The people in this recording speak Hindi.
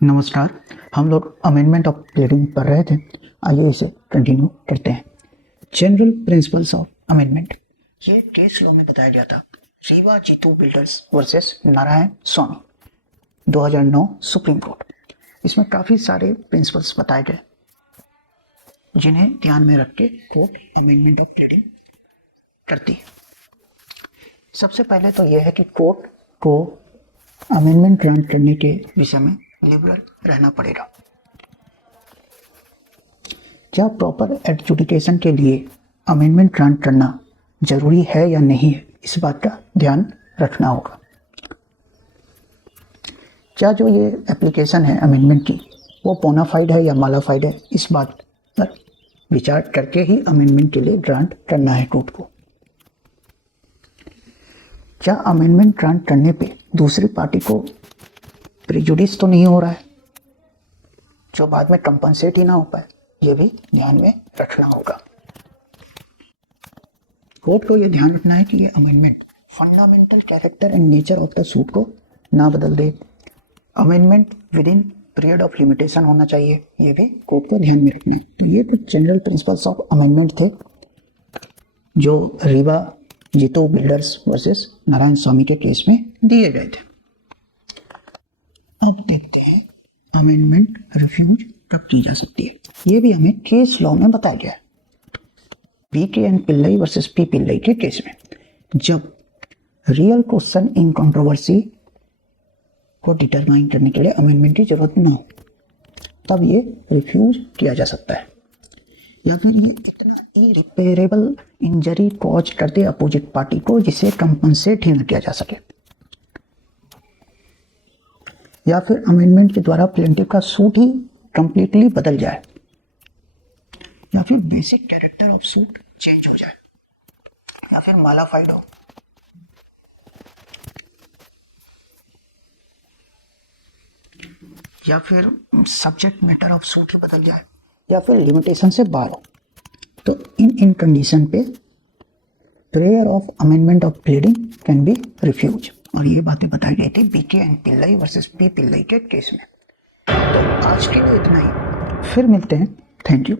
नमस्कार। हम लोग अमेंडमेंट ऑफ प्लेडिंग पढ़ रहे थे। आइए इसे कंटिन्यू करते हैं। जनरल प्रिंसिपल्स ऑफ अमेंडमेंट, ये केस लॉ में बताया गया था। रीवा जीतू बिल्डर्स वर्सेस नारायण स्वामी 2009 सुप्रीम कोर्ट। इसमें काफ़ी सारे प्रिंसिपल्स बताए गए जिन्हें ध्यान में रख के कोर्ट अमेंडमेंट ऑफ प्लेडिंग करती है। सबसे पहले तो यह है कि कोर्ट को अमेंडमेंट ग्रांट करने के विषय में लिबरल रहना पड़ेगा। क्या प्रॉपर एडजुडिकेशन के लिए अमेंडमेंट ग्रांट करना जरूरी है या नहीं है, इस बात का ध्यान रखना होगा। क्या जो ये एप्लीकेशन है अमेंडमेंट की वो बोनाफाइड है या मालाफाइड है, इस बात पर विचार करके ही अमेंडमेंट के लिए ग्रांट करना है कोर्ट को। क्या अमेंडमेंट ग्रांट करने पे दूसरी पार्टी को प्रेजुडिस तो नहीं हो रहा है जो बाद में कंपनसेट ही ना हो पाए, ये भी ध्यान में रखना होगा। कोर्ट को यह ध्यान रखना है कि ये amendment fundamental character and nature of the suit को ना बदल दे। Amendment within period of limitation होना चाहिए, ये भी कोर्ट को ध्यान में रखना है। तो ये कुछ जनरल प्रिंसिपल्स ऑफ अमेंडमेंट थे जो रीवा जीतू बिल्डर्स वर्सेस नारायण स्वामी के केस में दिए गए थे। अब देखते हैं अमेंडमेंट रिफ्यूज कब की जा सकती है। ये भी हमें केस लॉ में बताया गया है। BK and Pillai versus P Pillai के केस में जब रियल क्वेश्चन इन कंट्रोवर्सी को डिटरमाइन करने के लिए अमेंडमेंट की जरूरत ना हो, तब ये रिफ्यूज किया जा सकता है। या फिर ये इतना इरिपेरेबल इंजरी कॉज कर दे अपोजिट पार्टी को जिसे कंपनसेट ही न किया जा सके, या फिर अमेंडमेंट के द्वारा प्लेंटिफ का सूट ही कंप्लीटली बदल जाए, या फिर basic character of suit change हो जाए, या फिर मालाफाइड हो, या फिर सब्जेक्ट मैटर ऑफ सूट ही बदल जाए, या फिर लिमिटेशन से बाहर हो। तो इन कंडीशन पे prayer of amendment of pleading can be refuse. और ये बातें बताई गई थी BK and Pillai versus P Pillai के केस में। तो आज के लिए इतना ही, फिर मिलते हैं। Thank you.